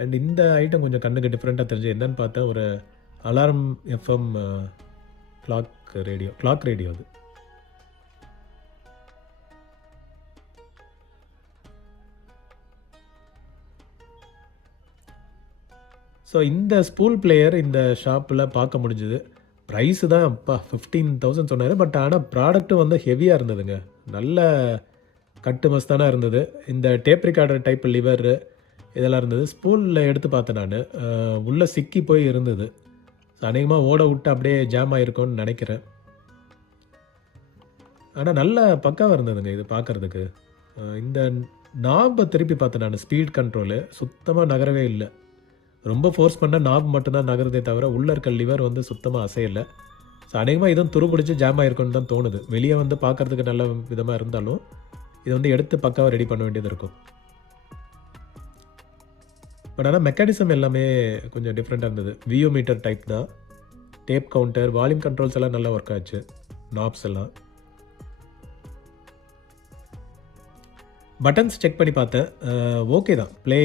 அண்ட் இந்த ஐட்டம் கொஞ்சம் கண்ணுக்கு டிஃப்ரெண்ட்டாக தெரிஞ்சு என்னன்னு பார்த்தா, ஒரு அலாரம் எஃப்எம் கிளாக் ரேடியோ அது. ஸோ இந்த ஸ்பூல் பிளேயர் இந்த ஷாப்பில் பார்க்க முடிஞ்சுது. ப்ரைஸு தான் அப்பா 15,000 சொன்னார். பட் ஆனால் ப்ராடக்ட்டும் வந்து ஹெவியாக இருந்ததுங்க. நல்ல கட்டு மஸ்தானாக இருந்தது. இந்த டேப் ரிகார்டர் டைப் லிவர் இதெல்லாம் இருந்தது. ஸ்பூலில் எடுத்து பார்த்தேன் நான், உள்ளே சிக்கி போய் இருந்தது. அநேகமாக ஓட விட்டு அப்படியே ஜாம் ஆகிருக்கும்னு நினைக்கிறேன். ஆனால் நல்ல பக்காவாக இருந்ததுங்க இது பார்க்குறதுக்கு. இந்த நாபை திருப்பி பார்த்தேன் நான், ஸ்பீட் கண்ட்ரோலு சுத்தமாக நகரவே இல்லை. ரொம்ப ஃபோர்ஸ் பண்ணால் நாப் மட்டும்தான் நகருதே தவிர உள்ளே இருக்க லிவர் வந்து சுத்தமாக அசையலை. ஸோ அநேகமாக இதுவும் துருப்பிடிச்சு ஜாம் ஆகிருக்குன்னு தான் தோணுது. வெளியே வந்து பார்க்குறதுக்கு நல்ல விதமாக இருந்தாலும் இது வந்து எடுத்து பக்காவாக ரெடி பண்ண வேண்டியது இருக்கும். பட் ஆனால் மெக்கானிசம் எல்லாமே கொஞ்சம் டிஃப்ரெண்ட்டாக இருந்தது. வியோ மீட்டர் டைப் தான். டேப் கவுண்டர், வால்யூம் கண்ட்ரோல்ஸ் எல்லாம் நல்லா ஒர்க் ஆச்சு. நாப்ஸ் எல்லாம். பட்டன்ஸ் செக் பண்ணி பார்த்தேன். ஓகே தான். ப்ளே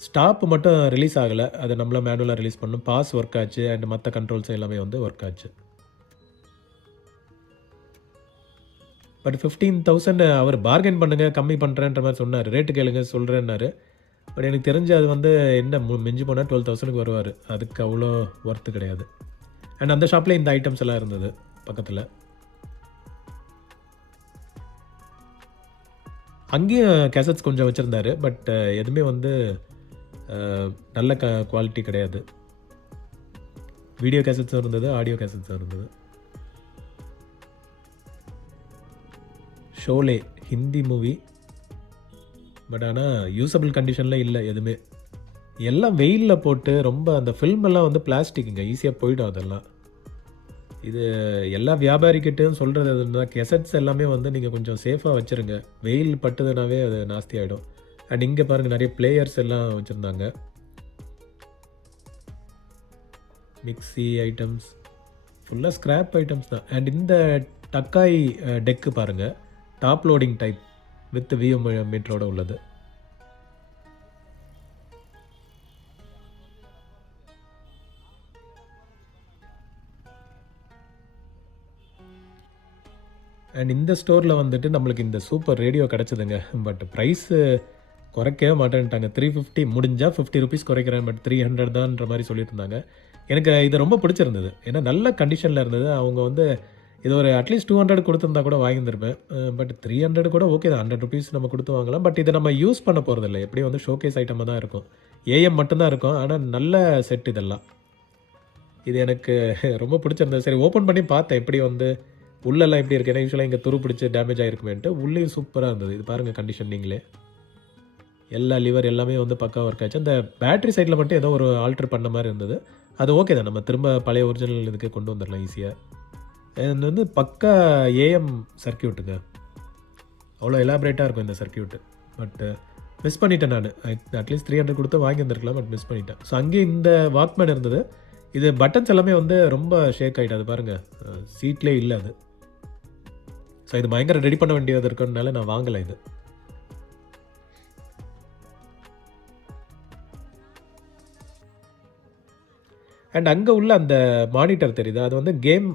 ஸ்டாப் மட்டும் ரிலீஸ் ஆகலை. அதை நம்மள மேனுவலாக ரிலீஸ் பண்ணணும். பாஸ் ஒர்க் ஆச்சு அண்ட் மற்ற கண்ட்ரோல்ஸ் எல்லாமே வந்து ஒர்க் ஆச்சு. பட் 15,000 அவர் பார்கெயின் பண்ணுங்க, கம்மி பண்ணுறேன்ற மாதிரி சொன்னார். ரேட்டு கேளுங்க சொல்கிறேன்னாரு. பட் எனக்கு தெரிஞ்சு அது வந்து என்ன மிஞ்சி போனால் 12,000க்கு வருவார். அதுக்கு அவ்வளோ ஒர்த்து கிடையாது. அண்ட் அந்த ஷாப்பில் இந்த ஐட்டம்ஸ் எல்லாம் இருந்தது பக்கத்தில். அங்கேயும் கேசட்ஸ் கொஞ்சம் வச்சுருந்தாரு. பட் எதுவுமே வந்து நல்ல குவாலிட்டி கிடையாது. வீடியோ கேசட்ஸும் இருந்தது, ஆடியோ கேசட்ஸும் இருந்தது. ஷோலே ஹிந்தி மூவி. பட் ஆனால் யூஸபிள் கண்டிஷனில் இல்லை எதுவுமே. எல்லாம் வெயிலில் போட்டு ரொம்ப அந்த ஃபில்ம் எல்லாம் வந்து பிளாஸ்டிக்குங்க, ஈஸியாக போயிடும் அதெல்லாம். இது எல்லா வியாபாரிக்கிட்டையும் சொல்கிறது எதுனா கெசட்ஸ் எல்லாமே வந்து நீங்கள் கொஞ்சம் சேஃபாக வச்சுருங்க. வெயில் பட்டுதுனாவே அது நாஸ்தி ஆகிடும். அண்ட் இங்கே பாருங்கள் நிறைய பிளேயர்ஸ் எல்லாம் வச்சுருந்தாங்க. மிக்ஸி ஐட்டம்ஸ் ஃபுல்லாக ஸ்க்ராப் ஐட்டம்ஸ் தான். அண்ட் இந்த டக்காய் டெக்கு பாருங்கள், top loading type with VU மீட்டரோட உள்ளது. அண்ட் இந்த ஸ்டோரில் வந்துட்டு நம்மளுக்கு இந்த சூப்பர் ரேடியோ கிடச்சிதுங்க. பட் ப்ரைஸு குறைக்கவே மாட்டேன்ட்டாங்க. 350 முடிஞ்சால் 50 ருபீஸ் குறைக்கிறேன், பட் 300 தான்ன்ற மாதிரி சொல்லிட்டு இருந்தாங்க. எனக்கு இது ரொம்ப பிடிச்சிருந்தது. ஏன்னா நல்ல கண்டிஷனில் இருந்தது. அவங்க வந்து இது ஒரு அட்லீஸ்ட் 200 கொடுத்துருந்தா கூட வாங்கியிருந்திருப்பேன். பட் 300 கூட ஓகே தான். 100 ருபீஸ் நம்ம கொடுத்து வாங்கலாம். பட் இதை நம்ம யூஸ் பண்ண போகிறதில்ல. எப்படி வந்து ஷோகேஸ் ஐட்டமாக தான் இருக்கும். ஏஎம் மட்டும்தான் இருக்கும். ஆனால் நல்ல செட் இதெல்லாம். இது எனக்கு ரொம்ப பிடிச்சிருந்தது. சரி ஓப்பன் பண்ணி பார்த்தேன் எப்படி வந்து உள்ளெல்லாம் எப்படி இருக்குது. ஏன்னா யூஸ்வலாக இங்கே துரு பிடிச்சி டேமேஜ் ஆகிருக்குமேன்ட்டு. உள்ளேயும் சூப்பராக இருந்தது. இது பாருங்கள் கண்டிஷன் நீங்களே. எல்லா லிவர் எல்லாமே வந்து பக்காவாக ஒர்க் ஆச்சு. அந்த பேட்டரி சைடில் மட்டும் ஏதோ ஒரு ஆல்ட்ரு பண்ண மாதிரி இருந்தது. அது ஓகே தான். நம்ம திரும்ப பழைய ஒரிஜினல் இதுக்கு கொண்டு வந்துடலாம் ஈஸியாக. இது வந்து பக்கா ஏஎம் சர்க்கியூட்டுங்க. அவ்வளோ எலாபரேட்டாக இருக்கும் இந்த சர்க்கியூட்டு. பட் மிஸ் பண்ணிட்டேன் நான். அட்லீஸ்ட் 300 கொடுத்து வாங்கியிருந்துருக்கலாம். பட் மிஸ் பண்ணிட்டேன். ஸோ அங்கேயே இந்த வாக்மேன் இருந்தது. இது பட்டன்ஸ் எல்லாமே வந்து ரொம்ப ஷேக் ஆகிட்டு. அது பாருங்கள், சீட்லேயே இல்லை அது. ஸோ இது பயங்கர ரெடி பண்ண வேண்டியது இருக்குனால நான் வாங்கலை இது. அண்ட் அங்கே உள்ள அந்த மானிட்டர் தெரியுது, அது வந்து கேம்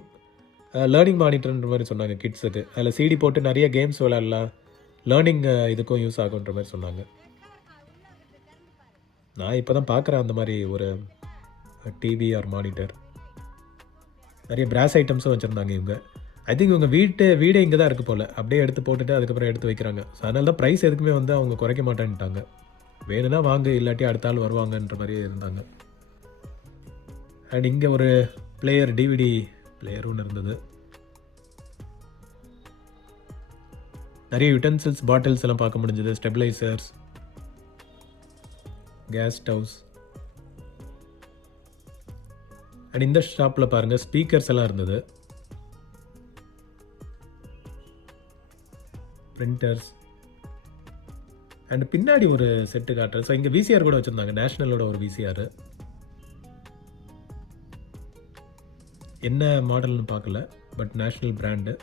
லேர்னிங் மானிட்டர்ன்ற மாதிரி சொன்னாங்க கிட்ஸுக்கு. அதில் சிடி போட்டு நிறைய கேம்ஸ் விளையாடலாம், லேர்னிங் இதுக்கும் யூஸ் ஆகுன்ற மாதிரி சொன்னாங்க. நான் இப்போ தான் பார்க்குறேன் அந்த மாதிரி ஒரு டிவி ஆர் மானிட்டர். நிறைய பிராஸ் ஐட்டம்ஸும் வச்சுருந்தாங்க இவங்க. ஐ திங்க் இவங்க வீடே இங்கே தான் இருக்குது போல். அப்படியே எடுத்து போட்டுட்டு அதுக்கப்புறம் எடுத்து வைக்கிறாங்க. ஸோ அதனால தான் ப்ரைஸ் எதுக்குமே வந்து அவங்க குறைக்க மாட்டேன்ட்டாங்க. வேணும்னா வாங்க, இல்லாட்டி அடுத்த ஆள் வருவாங்கன்ற மாதிரியே இருந்தாங்க. அண்ட் இங்கே ஒரு பிளேயர், டிவிடி பிளேயர் ஒன்று இருந்தது. நிறைய யுட்டென்சில்ஸ், பாட்டில்ஸ் எல்லாம் பார்க்க முடிஞ்சது. Stabilisers, case stoves. அண்ட் இந்த ஷாப்பில் பாருங்கள் ஸ்பீக்கர்ஸ் எல்லாம் இருந்தது. பிரிண்டர்ஸ். அண்ட் பின்னாடி ஒரு செட்டு காட்டுறேன். ஸோ இங்கே விசிஆர் கூட வச்சுருந்தாங்க. நேஷ்னலோட ஒரு விசிஆர். என்ன மாடல்னு பார்க்கல, பட் நேஷ்னல் பிராண்டு.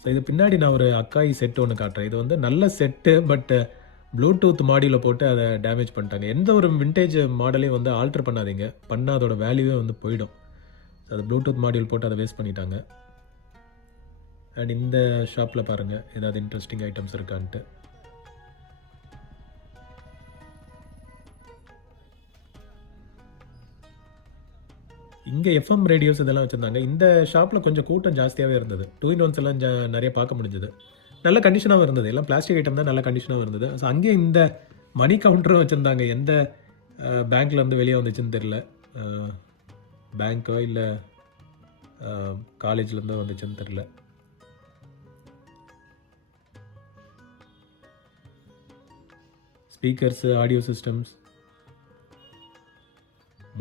ஸோ இது பின்னாடி நான் ஒரு அக்காய் செட்டு ஒன்று காட்டுறேன். இது வந்து நல்ல செட்டு, பட் ப்ளூடூத் மாடியில் போட்டு அதை டேமேஜ் பண்ணிட்டாங்க. எந்த ஒரு விண்டேஜ் மாடலையும் வந்து ஆல்ட்ரு பண்ணாதீங்க, பண்ணால் அதோட வேல்யூவே வந்து போயிடும். ஸோ அது ப்ளூடூத் மாடியூல் போட்டு அதை வேஸ்ட் பண்ணிட்டாங்க. அண்ட் இந்த ஷாப்பில் பாருங்கள் ஏதாவது இன்ட்ரெஸ்டிங் ஐட்டம்ஸ் இருக்கான்ட்டு. இங்கே எஃப்எம் ரேடியோஸ் இதெல்லாம் வச்சுருந்தாங்க. இந்த ஷாப்பில் கொஞ்சம் கூட்டம் ஜாஸ்தியாகவே இருந்தது. 2-in-1s எல்லாம் நிறைய பார்க்க முடிஞ்சது. நல்ல கண்டிஷனாகவும் இருந்தது. எல்லாம் பிளாஸ்டிக் ஐட்டம் தான், நல்ல கண்டிஷனாகவும் இருந்தது. ஸோ அங்கேயே இந்த மணி கவுண்டரும் வச்சுருந்தாங்க. எந்த பேங்க்லேருந்து வெளியே வந்துச்சுன்னு தெரில. பேங்க்கோ இல்லை காலேஜ்லேருந்தோ வந்துச்சுன்னு தெரில. Speakers, audio systems,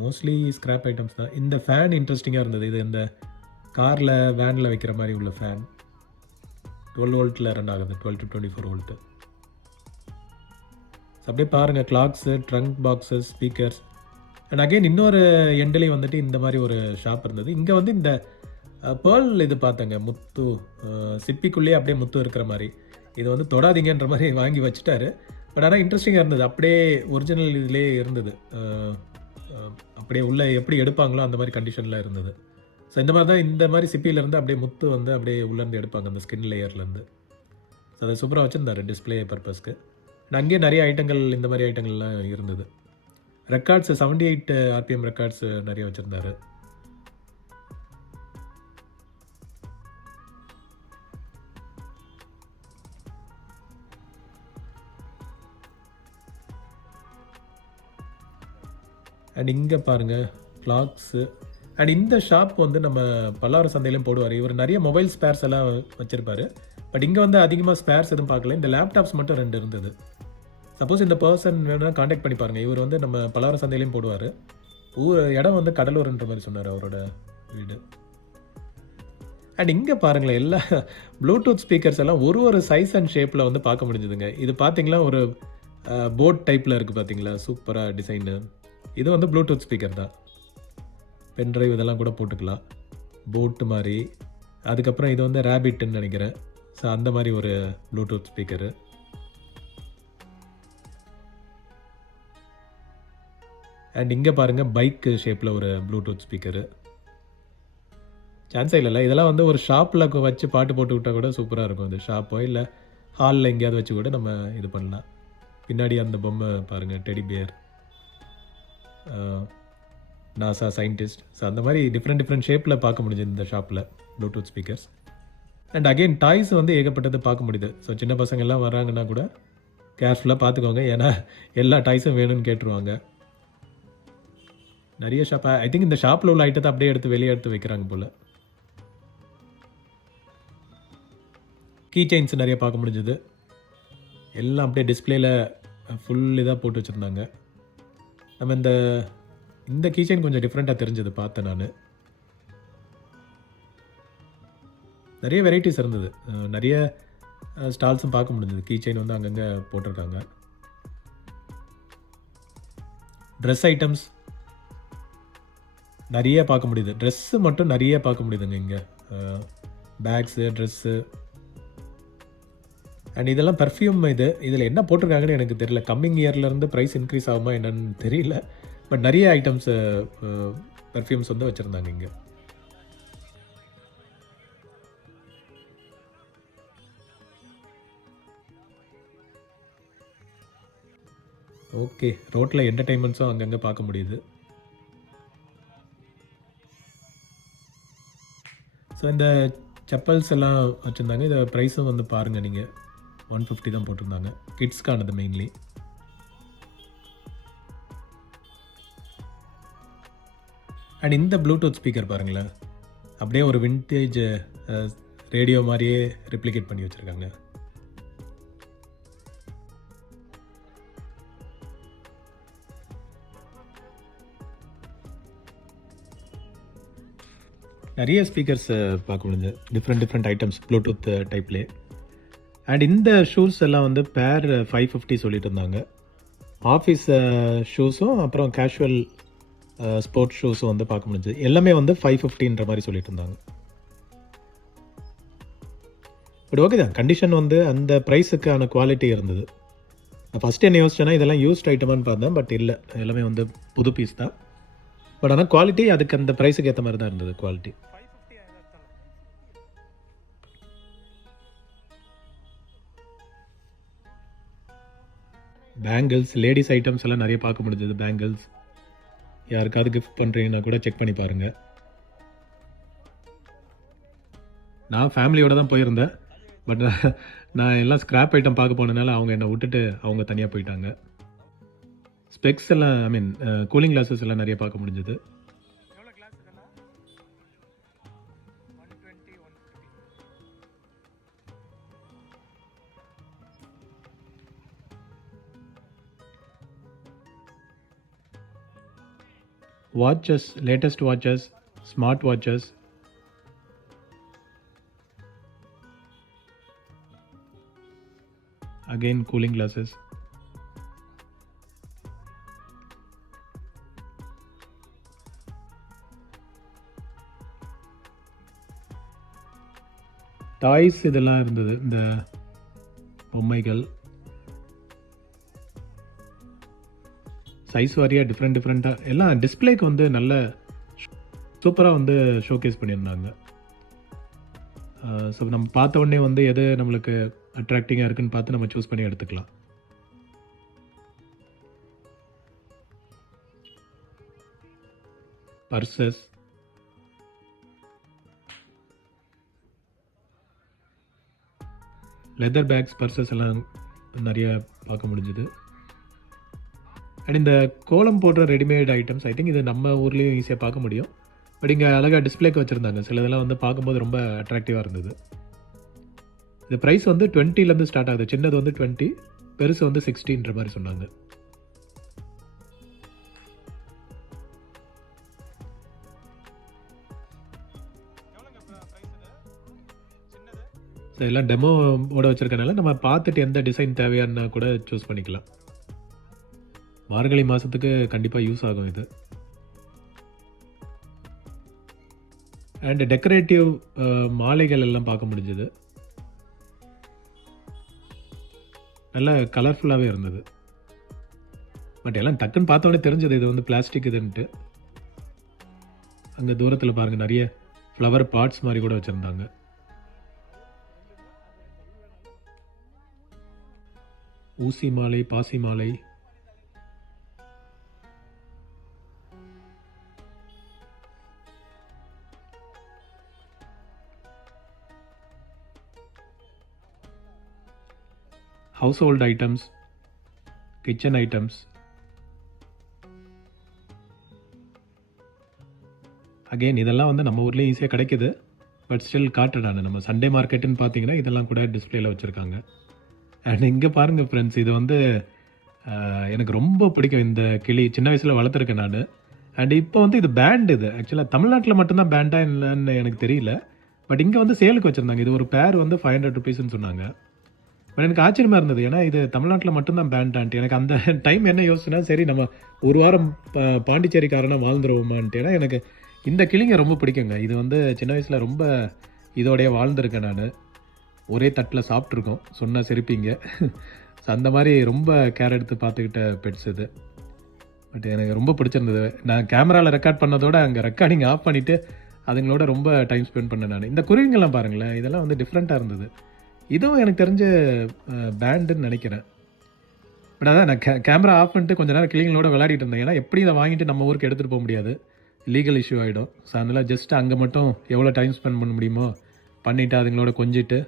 mostly scrap items தான். இந்த ஃபேன் இன்ட்ரெஸ்டிங்காக இருந்தது. இது இந்த காரில் வேனில் வைக்கிற மாதிரி உள்ள ஃபேன் 12 வோல்ட்டில் ரன் ஆகுது, 12 to 24 வோல்ட்டு. அப்படியே பாருங்கள், clocks, trunk boxes, speakers. And again இன்னொரு எண்ட்லேயும் வந்துட்டு இந்த மாதிரி ஒரு ஷாப் இருந்தது. இங்கே வந்து இந்த பேர்ல் இது பார்த்தேங்க, முத்து சிப்பிக்குள்ளேயே அப்படியே முத்து இருக்கிற மாதிரி. இது வந்து தொடாதீங்கன்ற மாதிரி வாங்கி வச்சுட்டாரு. பட் ஆனால் இன்ட்ரெஸ்டிங்காக இருந்தது. அப்படியே ஒரிஜினல் இதுலேயே இருந்தது. அப்படியே உள்ளே எப்படி எடுப்பாங்களோ அந்த மாதிரி கண்டிஷனில் இருந்தது. ஸோ இந்த மாதிரி தான், இந்த மாதிரி சிப்பியிலேருந்து அப்படியே முத்து வந்து அப்படியே உள்ளேருந்து எடுப்பாங்க அந்த ஸ்கின் லேயர்லேருந்து. ஸோ அதை சூப்பராக வச்சுருந்தாரு டிஸ்பிளே பர்பஸ்க்கு. அண்ட் அங்கேயே நிறைய ஐட்டங்கள், இந்த மாதிரி ஐட்டங்கள்லாம் இருந்தது. ரெக்கார்ட்ஸு 78 RPM ரெக்கார்ட்ஸு நிறைய வச்சுருந்தாரு. அண்ட் இங்கே பாருங்கள் கிளாக்ஸு. அண்ட் இந்த ஷாப் வந்து நம்ம பல்லாவரம் சந்தையிலையும் போடுவார். இவர் நிறைய மொபைல் ஸ்பேர்ஸ் எல்லாம் வச்சுருப்பார். பட் இங்கே வந்து அதிகமாக ஸ்பேர்ஸ் எதுவும் பார்க்கல. இந்த லேப்டாப்ஸ் மட்டும் 2 இருந்தது. சப்போஸ் இந்த பர்சன் வேணும்னா காண்டாக்ட் பண்ணி பாருங்கள். இவர் வந்து நம்ம பல்லாவரம் சந்தையிலையும் போடுவார். இடம் வந்து கடலூர்ன்ற மாதிரி சொன்னார் அவரோட வீடு. அண்ட் இங்கே பாருங்களேன், எல்லா ப்ளூடூத் ஸ்பீக்கர்ஸ் எல்லாம் ஒரு சைஸ் அண்ட் ஷேப்பில் வந்து பார்க்க முடிஞ்சுதுங்க. இது பார்த்தீங்களா ஒரு போட் டைப்பில் இருக்குது பார்த்தீங்களா, சூப்பராக டிசைனு. இது வந்து ப்ளூடூத் ஸ்பீக்கர் தான். பென்ட்ரைவ் இதெல்லாம் கூட போட்டுக்கலாம், போட்டு மாதிரி. அதுக்கப்புறம் இது வந்து ரேபிட்னு நினைக்கிறேன். ஸோ அந்த மாதிரி ஒரு ப்ளூடூத் ஸ்பீக்கரு. அண்ட் இங்கே பாருங்கள் பைக்கு ஷேப்பில் ஒரு ப்ளூடூத் ஸ்பீக்கரு. சான்ஸே இல்லைல்ல. இதெல்லாம் வந்து ஒரு ஷாப்பில் வச்சு பாட்டு போட்டு விட்டால் கூட சூப்பராக இருக்கும். இந்த ஷாப்போ இல்லை ஹாலில் எங்கேயாவது வச்சு கூட நம்ம இது பண்ணலாம். பின்னாடி அந்த பொம்மை பாருங்கள், teddy bear, NASA scientist. So அந்த மாதிரி டிஃப்ரெண்ட் ஷேப்பில் பார்க்க முடியுது இந்த ஷாப்பில் Bluetooth speakers. And again toys வந்து ஏகப்பட்டது பார்க்க முடியுது. ஸோ சின்ன பசங்க எல்லாம் வராங்கன்னா கூட கேர்ஃபுல்லாக பார்த்துக்கோங்க, ஏன்னா எல்லா டாய்ஸும் வேணும்னு கேட்டுருவாங்க. நிறைய ஷாப், ஐ திங்க் இந்த ஷாப்பில் உள்ள ஐட்டத்தை அப்படியே எடுத்து வெளியே எடுத்து வைக்கிறாங்க போல். கீ செயின்ஸ் நிறைய பார்க்க முடிஞ்சது. எல்லாம் அப்படியே டிஸ்பிளேல ஃபுல் இதாக போட்டு வச்சுருந்தாங்க. நம்ம இந்த கீ செயின் கொஞ்சம் டிஃப்ரெண்ட்டாக தெரிஞ்சது, பார்த்தேன் நான். நிறைய வெரைட்டிஸ் இருந்தது. நிறைய ஸ்டால்ஸும் பார்க்க முடிஞ்சது. கீ செயின் வந்து அங்கங்கே போட்டிருக்காங்க. ட்ரெஸ் ஐட்டம்ஸ் நிறைய பார்க்க முடியுது. ட்ரெஸ்ஸு மட்டும் நிறைய பார்க்க முடியுதுங்க இங்கே. Bags, dress. அண்ட் இதெல்லாம் பர்ஃப்யூம். இதில் என்ன போட்டிருக்காங்கன்னு எனக்கு தெரியல. கம்மிங் இயர்லேருந்து ப்ரைஸ் இன்க்ரீஸ் ஆகுமா என்னன்னு தெரியல. பட் நிறைய ஐட்டம்ஸு பர்ஃப்யூம்ஸ் வந்து வச்சுருந்தாங்க இங்கே. ஓகே, ரோட்டில் என்டர்டெயின்மெண்ட்ஸும் அங்கங்கே பார்க்க முடியுது. ஸோ இந்த செப்பல்ஸ் எல்லாம் வச்சுருந்தாங்க. இதை ப்ரைஸும் வந்து பாருங்கள் நீங்கள், 150 தான் போட்டிருந்தாங்க. கிட்ஸ்க்கானது மெயின்லி. அண்ட் இந்த ப்ளூடூத் ஸ்பீக்கர் பாருங்களேன், அப்படியே ஒரு விண்டேஜ் ரேடியோ மாதிரியே ரெப்ளிகேட் பண்ணி வச்சுருக்காங்க. நிறைய ஸ்பீக்கர்ஸ் பார்க்க முடிஞ்சு, டிஃப்ரெண்ட் ஐட்டம்ஸ் ப்ளூடூத் டைப்லேயே. அண்ட் இந்த ஷூஸ் எல்லாம் வந்து பேர் 550 சொல்லிட்டு இருந்தாங்க. ஆஃபீஸ் ஷூஸும் அப்புறம் கேஷுவல் ஸ்போர்ட்ஸ் ஷூஸும் வந்து பார்க்க முடிஞ்சு. எல்லாமே வந்து 550ன்ற மாதிரி சொல்லிட்டு இருந்தாங்க. பட் ஓகே தான், கண்டிஷன் வந்து அந்த ப்ரைஸுக்கான குவாலிட்டி இருந்தது. நான் ஃபஸ்ட்டு என்ன யோசிச்சேன்னா இதெல்லாம் யூஸ்ட் ஐட்டமானு பார்த்தேன். பட் இல்லை, எல்லாமே வந்து புது பீஸ் தான். பட் ஆனால் குவாலிட்டி அதுக்கு அந்த ப்ரைஸுக்கு ஏற்ற மாதிரி தான் இருந்தது குவாலிட்டி. பேங்கிள்ஸ், லேடிஸ் ஐட்டம்ஸ் எல்லாம் நிறைய பார்க்க முடிஞ்சது. பேங்கிள்ஸ் யாருக்காவது கிஃப்ட் பண்ணுறீங்கன்னா கூட செக் பண்ணி பாருங்கள். நான் ஃபேமிலியோடு தான் போயிருந்தேன். பட் நான் எல்லாம் ஸ்க்ராப் ஐட்டம் பார்க்க போனதுனால அவங்க என்னை விட்டுட்டு அவங்க தனியாக போயிட்டாங்க. ஸ்பெக்ஸ் எல்லாம், ஐ மீன் கூலிங் கிளாஸஸ் எல்லாம் நிறைய பார்க்க முடிஞ்சது. Watches, latest watches, smart watches, again cooling glasses. Toys இதெல்லாம் இருந்தது, இந்த பொம்மைகள் சைஸ் வாரியாக டிஃப்ரெண்ட்டாக எல்லாம் டிஸ்பிளேக்கு வந்து நல்ல சூப்பராக வந்து ஷோகேஸ் பண்ணியிருந்தாங்க. ஸோ நம்ம பார்த்த உடனே வந்து எது நம்மளுக்கு அட்ராக்டிங்காக இருக்குன்னு பார்த்து நம்ம சூஸ் பண்ணி எடுத்துக்கலாம். பர்சஸ், லெதர் பேக்ஸ், பர்சஸ் எல்லாம் நிறைய பார்க்க முடிஞ்சுது. அண்ட் இந்த கோலம் போடுற ரெடிமேட் ஐட்டம்ஸ், ஐ திங்க் இது நம்ம ஊர்லேயும் ஈஸியாக பார்க்க முடியும். பட் இங்கே அழகாக டிஸ்பிளேக்கு வச்சுருந்தாங்க. சில இதெல்லாம் வந்து பார்க்கும்போது ரொம்ப அட்ராக்டிவாக இருந்தது. இது ப்ரைஸ் வந்து 20லேருந்து ஸ்டார்ட் ஆகுது. சின்னது வந்து 20, பெருசு வந்து 60ன்ற மாதிரி சொன்னாங்க. ஸோ எல்லாம் டெமோவோட வச்சுருக்கனால நம்ம பார்த்துட்டு எந்த டிசைன் தேவையானா கூட சூஸ் பண்ணிக்கலாம். மார்கழி மாதத்துக்கு கண்டிப்பாக யூஸ் ஆகும் இது. அண்ட் டெக்கரேட்டிவ் மாலைகள் எல்லாம் பார்க்க முடிஞ்சது. நல்லா கலர்ஃபுல்லாகவே இருந்தது. பட் எல்லாம் டக்குன்னு பார்த்தோன்னே தெரிஞ்சது இது வந்து பிளாஸ்டிக் இதுன்ட்டு. அங்கே தூரத்தில் பாருங்கள், நிறைய ஃப்ளவர் பாட்ஸ் மாதிரி கூட வச்சுருந்தாங்க. ஊசி மாலை, பாசி மாலை, household items, kitchen items. Again இதெல்லாம் வந்து நம்ம ஊர்லேயும் ஈஸியாக கிடைக்குது. பட் ஸ்டில் காட்டுறாங்க. நம்ம சண்டே மார்க்கெட்டுன்னு பார்த்தீங்கன்னா இதெல்லாம் கூட டிஸ்பிளேல வச்சுருக்காங்க. அண்ட் இங்கே பாருங்கள் ஃப்ரெண்ட்ஸ், இது வந்து எனக்கு ரொம்ப பிடிக்கும். இந்த கிளி சின்ன வயசில் வளர்த்துருக்கேன் நான். அண்ட் இப்போ வந்து இது பேண்ட். இது ஆக்சுவலாக தமிழ்நாட்டில் மட்டும்தான் பேண்டா இல்லைன்னு எனக்கு தெரியல. பட் இங்கே வந்து சேலுக்கு வச்சுருந்தாங்க. இது ஒரு பேர் வந்து 500 rupeesன்னு சொன்னாங்க. பட் எனக்கு ஆச்சரியமாக இருந்தது. ஏன்னா இது தமிழ்நாட்டில் மட்டும்தான் பேண்டான்ட்டு. எனக்கு அந்த டைம் என்ன யோசிச்சுன்னா, சரி நம்ம ஒரு வாரம் பாண்டிச்சேரிக்காரனாக வாழ்ந்துருவோமான்ட்டு. ஏன்னா எனக்கு இந்த கிளிங்க ரொம்ப பிடிக்குங்க. இது வந்து சின்ன வயசில் ரொம்ப இதோடைய வாழ்ந்துருக்கேன் நான். ஒரே தட்டில் சாப்பிட்ருக்கோம், சொன்னால் சிரிப்பீங்க. ஸோ அந்த மாதிரி ரொம்ப கேர் எடுத்து பார்த்துக்கிட்ட பெட்ஸ் இது. பட் எனக்கு ரொம்ப பிடிச்சிருந்தது. நான் கேமராவில் ரெக்கார்ட் பண்ணதோட அங்கே ரெக்கார்டிங் ஆஃப் பண்ணிவிட்டு அதுங்களோட ரொம்ப டைம் ஸ்பெண்ட் பண்ணேன் நான். இந்த குருவிங்கெல்லாம் பாருங்களேன், இதெல்லாம் வந்து டிஃப்ரெண்ட்டாக இருந்தது. இதுவும் எனக்கு தெரிஞ்ச பேண்டுன்னு நினைக்கிறேன். பட் அதான் நான் கேமரா ஆஃப் பண்ணிட்டு கொஞ்சம் நேரம் கிளிங்களோட விளையாடிட்டு இருந்தேன். ஏன்னா எப்படி இதை வாங்கிட்டு நம்ம ஊருக்கு எடுத்துகிட்டு போக முடியாது, லீகல் இஷ்யூ ஆகிடும். ஸோ அதனால் ஜஸ்ட் அங்கே மட்டும் எவ்வளோ டைம் ஸ்பெண்ட் பண்ண முடியுமோ பண்ணிவிட்டு அதுங்களோட கொஞ்சிட்டு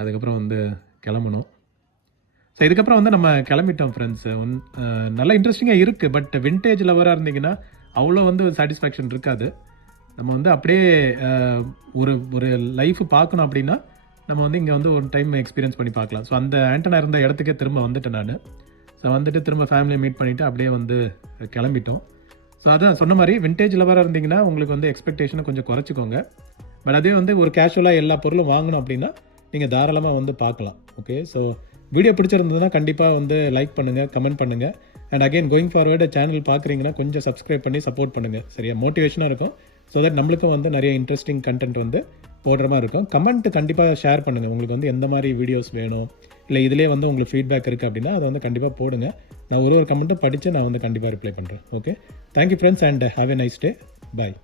அதுக்கப்புறம் வந்து கிளம்பணும். ஸோ இதுக்கப்புறம் வந்து நம்ம கிளம்பிட்டோம் ஃப்ரெண்ட்ஸு. நல்லா இன்ட்ரெஸ்டிங்காக இருக்குது. பட் விண்டேஜ் லவராக இருந்தீங்கன்னா அவ்வளோ வந்து சாட்டிஸ்ஃபேக்ஷன் இருக்காது. நம்ம வந்து அப்படியே ஒரு ஒரு லைஃப் பார்க்கணும் அப்படின்னா நம்ம வந்து இங்கே வந்து ஒரு டைம் எக்ஸ்பீரியன்ஸ் பண்ணி பார்க்கலாம். ஸோ அந்த ஆண்டனா இருந்த இடத்துக்கே திரும்ப வந்துட்டேன் நான். ஸோ வந்துட்டு திரும்ப ஃபேமிலியை மீட் பண்ணிவிட்டு அப்படியே வந்து கிளம்பிட்டோம். ஸோ அதான் சொன்ன மாதிரி விண்டேஜ் லவராக இருந்தீங்கன்னா உங்களுக்கு வந்து எக்ஸ்பெக்டேஷனை கொஞ்சம் குறைச்சிக்கோங்க. பட் அதே வந்து ஒரு கேஷுவலாக எல்லா பொருளும் வாங்கணும் அப்படின்னா நீங்கள் தாராளமாக வந்து பார்க்கலாம். ஓகே, ஸோ வீடியோ பிடிச்சிருந்ததுன்னா கண்டிப்பாக வந்து லைக் பண்ணுங்கள், கமெண்ட் பண்ணுங்கள். And again going forward channel பார்க்குறீங்கன்னா கொஞ்சம் சப்ஸ்கிரைப் பண்ணி சப்போர்ட் பண்ணுங்கள். சரியா, மோட்டிவேஷனாக இருக்கும். ஸோ தட் நம்மளுக்கும் வந்து நிறைய இன்ட்ரெஸ்டிங் கண்டென்ட் வந்து போடுற மாதிரி இருக்கும். கமெண்ட் கண்டிப்பாக ஷேர் பண்ணுங்கள். உங்களுக்கு வந்து எந்த மாதிரி வீடியோஸ் வேணும், இல்லை இதிலே வந்து உங்களுக்கு ஃபீட்பேக் இருக்குது அப்படின்னா அதை வந்து கண்டிப்பாக போடுங்க. நான் ஒரு கமெண்ட்டும் படித்து நான் வந்து கண்டிப்பாக ரிப்ளை பண்ணுறேன். Okay, thank you friends and have a nice day. Bye.